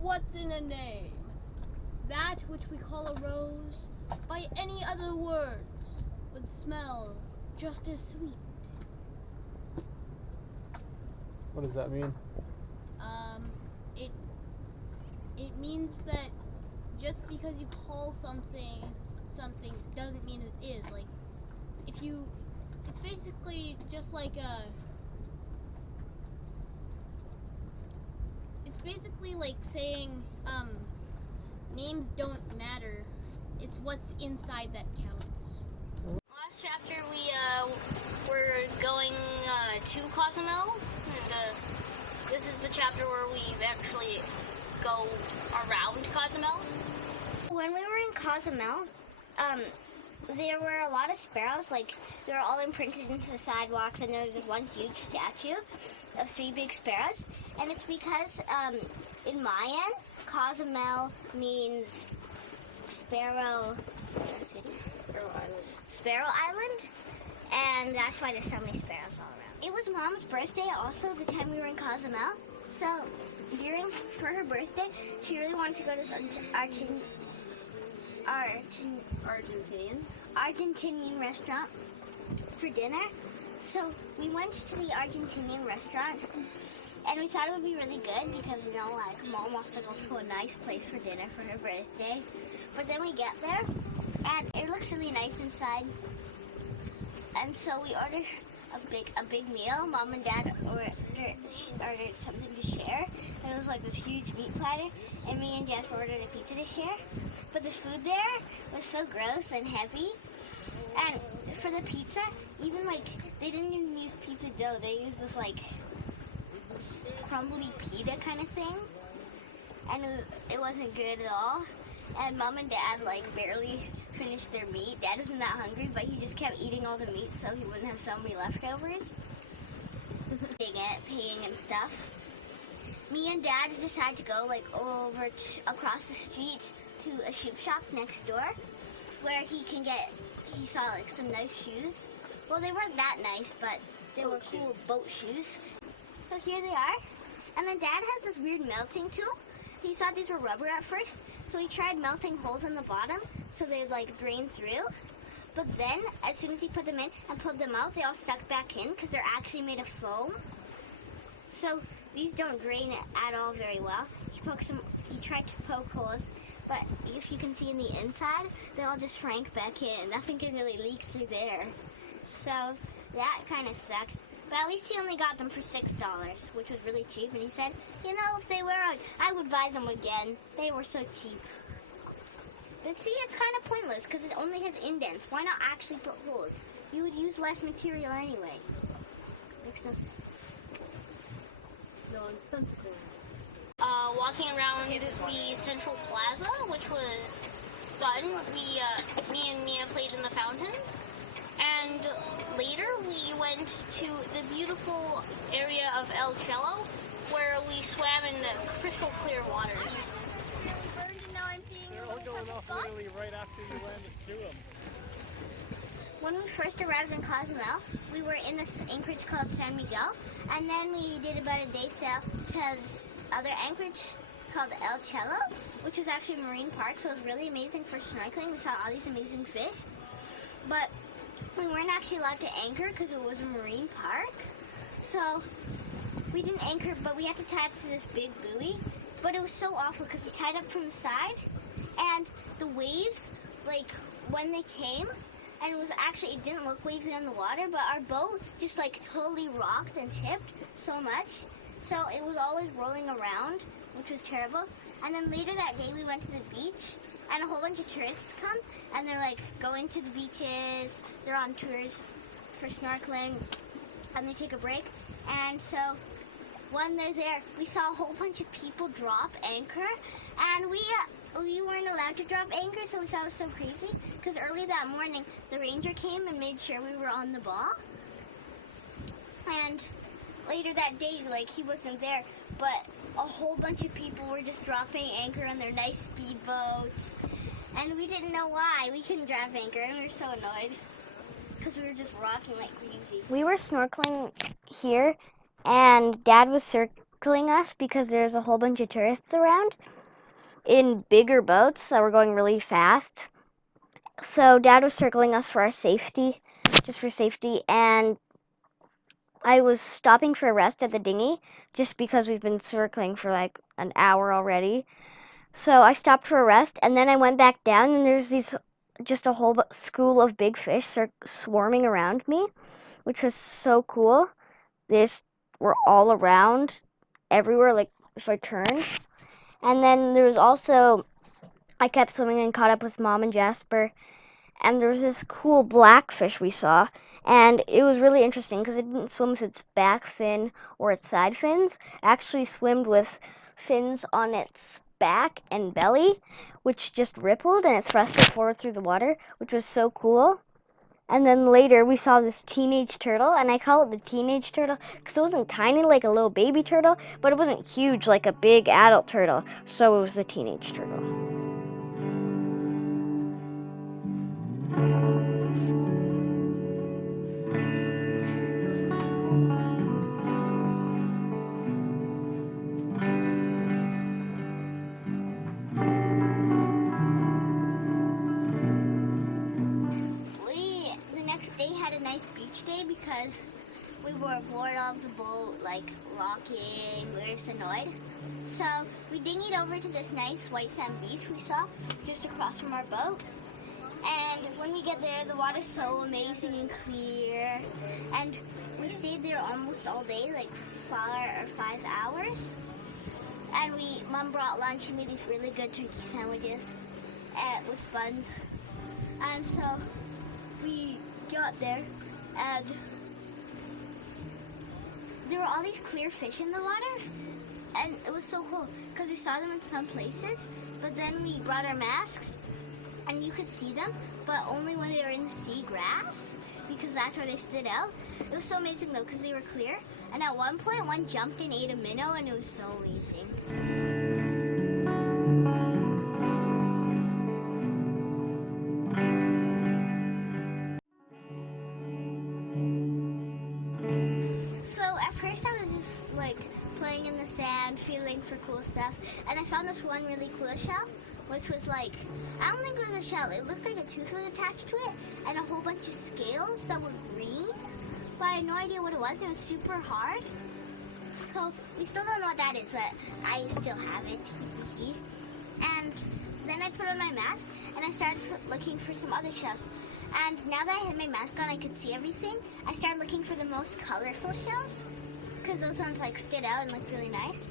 What's in a name? That which we call a rose, by any other words, would smell just as sweet. What does that mean? It means that just because you call something doesn't mean it is. Like, it's basically just like it's basically like saying, names don't matter. It's what's inside that counts. Last chapter we were going to Cozumel, and this is the chapter where we actually go around Cozumel. When we were in Cozumel, there were a lot of sparrows. Like, they were all imprinted into the sidewalks, and there was this one huge statue of 3 big sparrows. And it's because in Mayan, Cozumel means Sparrow Island, and that's why there's so many sparrows all around. It was Mom's birthday also, the time we were in Cozumel. So for her birthday, she really wanted to go to this Argentinian restaurant for dinner. So we went to the Argentinian restaurant, and we thought it would be really good because, you know, like, Mom wants to go to a nice place for dinner for her birthday. But then we get there, and it looks really nice inside. And so we ordered a big meal. Mom and Dad ordered something to share, and it was like this huge meat platter, and me and Jasper ordered a pizza to share. But the food there was so gross and heavy, and for the pizza, even like, they didn't even use pizza dough. They used this like crumbly pita kind of thing, and it wasn't good at all. And Mom and Dad like barely finished their meat. Dad wasn't that hungry, but he just kept eating all the meat so he wouldn't have so many leftovers. Paying and stuff. Me and Dad decided to go like across the street to a shoe shop next door, where he saw like some nice shoes. Well, they weren't that nice, but they were cool boat shoes. So here they are. And then Dad has this weird melting tool. He thought these were rubber at first, so he tried melting holes in the bottom so they'd like drain through. But then, as soon as he put them in and pulled them out, they all stuck back in because they're actually made of foam. So these don't drain at all very well. He tried to poke holes, but if you can see in the inside, they all just shrank back in. Nothing can really leak through there. So that kind of sucks. But at least he only got them for $6, which was really cheap. And he said, you know, if they were out, I would buy them again. They were so cheap. But see, it's kind of pointless because it only has indents. Why not actually put holes? You would use less material anyway. Makes no sense. Nonsensical. Walking around the Central Plaza, which was fun. Me and Mia played in the fountains. And later we went to the beautiful area of El Cello, where we swam in the crystal clear waters. They're all going off literally right after you landed to them. When we first arrived in Cozumel, we were in this anchorage called San Miguel, and then we did about a day sail to this other anchorage called El Cello, which was actually a marine park, so it was really amazing for snorkeling. We saw all these amazing fish, but we weren't actually allowed to anchor because it was a marine park. So we didn't anchor, but we had to tie up to this big buoy. But it was so awful because we tied up from the side, and the waves, like when they came, and it didn't look wavy on the water, but our boat just like totally rocked and tipped so much. So it was always rolling around, which was terrible. And then later that day we went to the beach, and a whole bunch of tourists come, and they're like going to the beaches, they're on tours for snorkeling, and they take a break. And so when they're there, we saw a whole bunch of people drop anchor, and we weren't allowed to drop anchor, so we thought it was so crazy, because early that morning, the ranger came and made sure we were on the ball. And later that day, like, he wasn't there, but a whole bunch of people were just dropping anchor on their nice speedboats, and we didn't know why. We couldn't drop anchor, and we were so annoyed, because we were just rocking like crazy. We were snorkeling here, and Dad was circling us because there's a whole bunch of tourists around in bigger boats that were going really fast. So Dad was circling us for our safety, just for safety, and I was stopping for a rest at the dinghy just because we've been circling for like an hour already. So I stopped for a rest, and then I went back down, and there's just a whole school of big fish swarming around me, which was so cool. They just were all around, everywhere, like if I turned. And then there was also, I kept swimming and caught up with Mom and Jasper, and there was this cool blackfish we saw, and it was really interesting because it didn't swim with its back fin or its side fins. It actually swam with fins on its back and belly, which just rippled, and it thrusted forward through the water, which was so cool. And then later we saw this teenage turtle, and I call it the teenage turtle because it wasn't tiny like a little baby turtle, but it wasn't huge like a big adult turtle, so it was the teenage turtle. The next day had a nice beach day because we were bored of the boat, like rocking. We were just annoyed. So we dinghied over to this nice white sand beach we saw just across from our boat. And when we get there, the water's so amazing and clear. And we stayed there almost all day, like 4 or 5 hours. And Mom brought lunch. She made these really good turkey sandwiches with buns. And so we got there, and there were all these clear fish in the water, and it was so cool because we saw them in some places, but then we brought our masks, and you could see them, but only when they were in the sea grass, because that's where they stood out. It was so amazing though, because they were clear, and at one point, one jumped and ate a minnow, and it was so amazing. So at first I was just like playing in the sand, feeling for cool stuff, and I found this one really cool shell, which was like, I don't think it was a shell, it looked like a tooth was attached to it, and a whole bunch of scales that were green, but I had no idea what it was. It was super hard, so we still don't know what that is, but I still have it. And then I put on my mask, and I started looking for some other shells. And now that I had my mask on, I could see everything. I started looking for the most colorful shells, because those ones like stood out and looked really nice.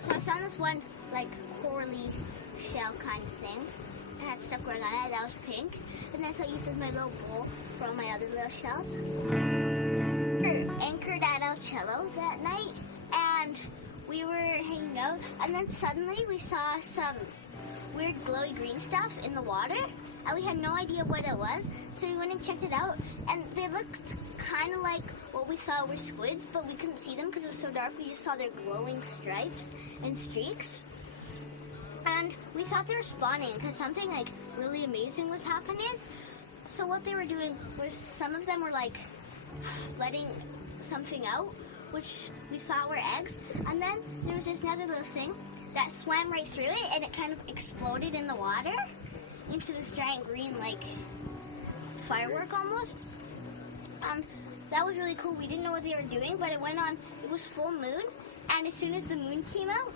So I found this one like corally shell kind of thing. It had stuff going on it, that was pink. And then so I used as my little bowl for all my other little shells. We were anchored at El Cello that night, and we were hanging out, and then suddenly we saw some weird glowy green stuff in the water, and we had no idea what it was, so we went and checked it out, and they looked kind of like what we saw were squids, but we couldn't see them because it was so dark. We just saw their glowing stripes and streaks, and we thought they were spawning because something like really amazing was happening. So what they were doing was some of them were like letting something out, which we thought were eggs, and then there was this other little thing that swam right through it, and it kind of exploded in the water into this giant green like firework almost. That was really cool. We didn't know what they were doing, but it went on. It was full moon, and as soon as the moon came out,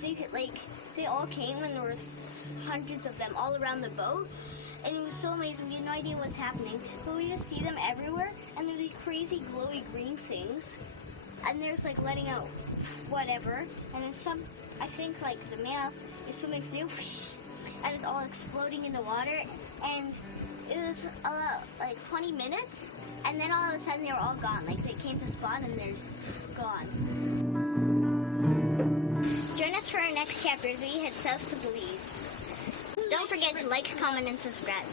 they all came, and there were hundreds of them all around the boat, and it was so amazing. We had no idea what was happening, but we just see them everywhere, and they're these crazy glowy green things, and there's like letting out whatever, and then some, I think like the male is swimming through, and it's all exploding in the water, and it was like 20 minutes, and then all of a sudden they were all gone. Like they came to spawn and they're just gone. Join us for our next chapter as we head south to Belize. Don't forget to like, comment, and subscribe.